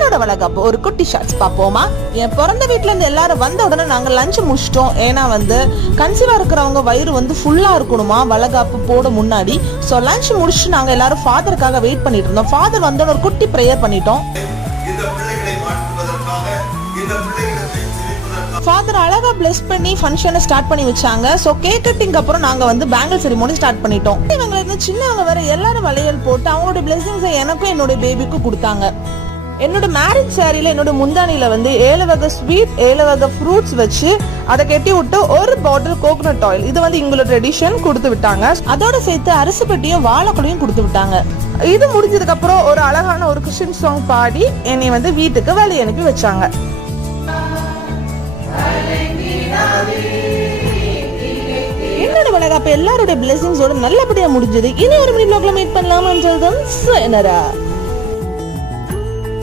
என்னோட வளகாப்பு ஒரு குட்டி ஷார்ட்ஸ் பார்ப்போமா? என் பிறந்த வீட்ல இருந்து எல்லாரும் வந்த உடனே நாங்க லஞ்ச் முடிச்சிட்டோம். ஏன்னா வந்து கன்சீவா இருக்கிறவங்க வயிறு வந்து ஃபுல்லா இருக்கணுமா? வளகாப்பு போட முன்னாடி. ஸோ லஞ்ச் முடிச்சுட்டு நாங்க எல்லாரும் ஃபாதருக்காக வெயிட் பண்ணிட்டு இருந்தோம். ஃபாதர் வந்தோட ஒரு குட்டி ப்ரேயர் பண்ணிட்டோம். ஃபாதர் அழகா பிளஸ் பண்ணி ஃபங்க்ஷனை ஸ்டார்ட் பண்ணி வச்சாங்க. ஸோ கேக் கட்டிங் அப்புறம் நாங்கள் வந்து பேங்கிள் செரிமோனி ஸ்டார்ட் பண்ணிட்டோம். இவங்க இருந்து சின்னவங்க வேற எல்லாரும் வளையல் போட்டு அவங்களோட பிளெஸிங்ஸை எனக்கும் என்னுடைய பேபிக்கும் கொடுத்தாங்க. என்னோட மேரேஜ் சாரியில என்னோட முந்தானில வந்து ஏழு வகை ஸ்வீட் ஏழு வகை ஃப்ரூட்ஸ் வச்சு அதை கட்டி விட்டு ஒரு பாட்டில் கோகோனட் ஆயில் இது வந்து எங்களோட ட்ரெடிஷன் கொடுத்து விட்டாங்க. அதோட சேர்த்து அரிசி பெட்டியும் வாழைக்குலையும் கொடுத்து விட்டாங்க. இது முடிஞ்சதுக்கு அப்புறம் ஒரு அழகான ஒரு கிறிஸ்டின் சாங் பாடி என்னை வந்து வீட்டுக்கு வழி அனுப்பி வச்சாங்க. என்னோட வளகாப்பு எல்லாரோட பிளெஸிங்ஸோட நல்லபடியா முடிஞ்சது. இனி ஒரு மணி ப்ளாக்ல மீட் பண்ணலாம் until then.